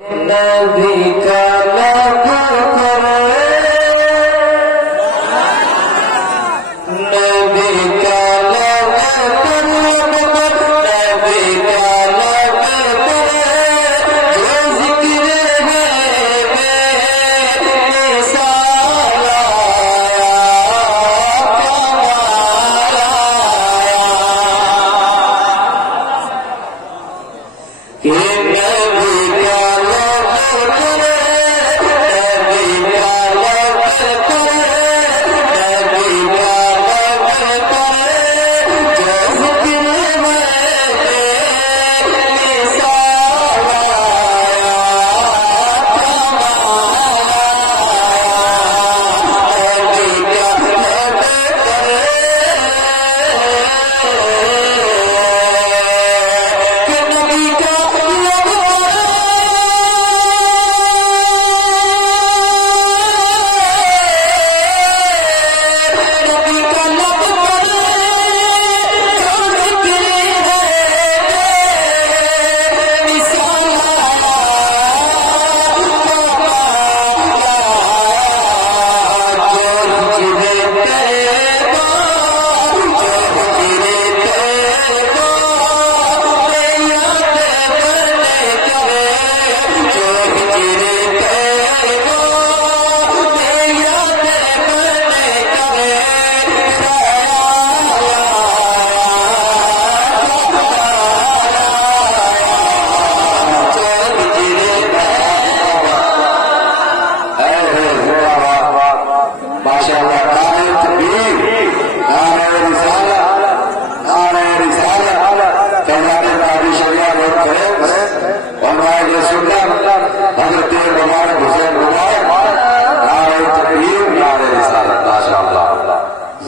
नबी का लब करे, नबी का लब करे, नबी का लब करे, जो जिक्र है बेमिसाला कमाला कि नबी का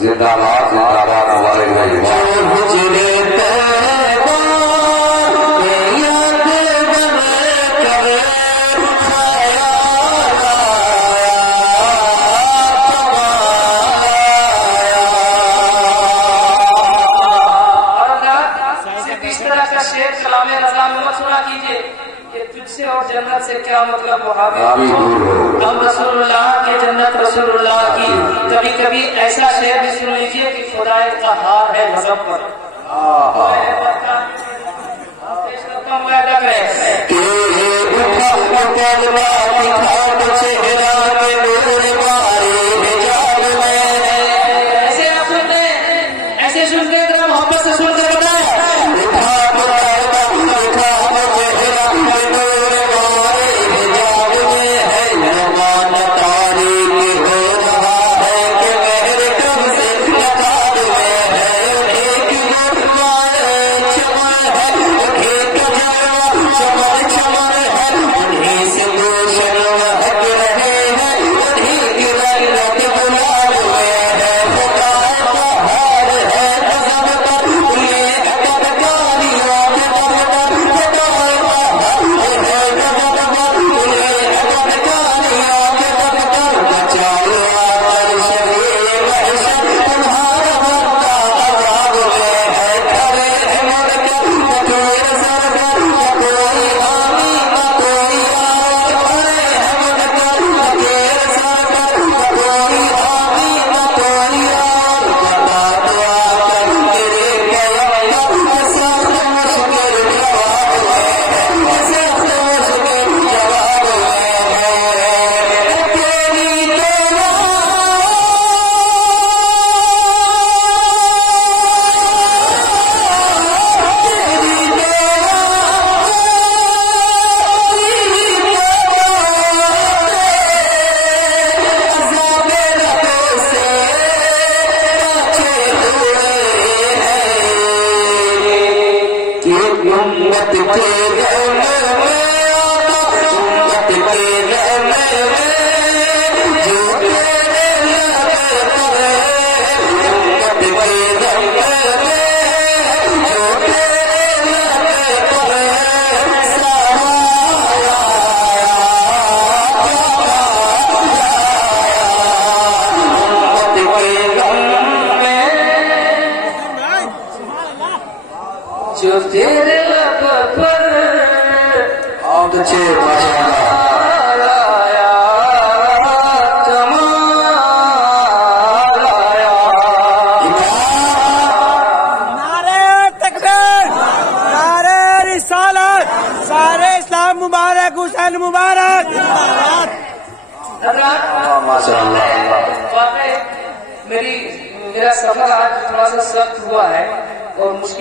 जिंदाबाद जिंदाबाद हमारे तुझसे और जन्नत से क्या मतलब हम रसूलुल्लाह की जन्नत रसूलुल्लाह की। कभी कभी ऐसा शेर भी सुन लीजिए कि खुदाए क़हार है गज़ब पर। ऐसे आप सुनते ऐसे सुनते मोहब्बत से सुनते बताए चमर है उन्हीं से दो शर्म हक रहे मुबारक, हुसैन मुबारक। मेरा सफर आज थोड़ा सा सख्त हुआ है और मुश्किल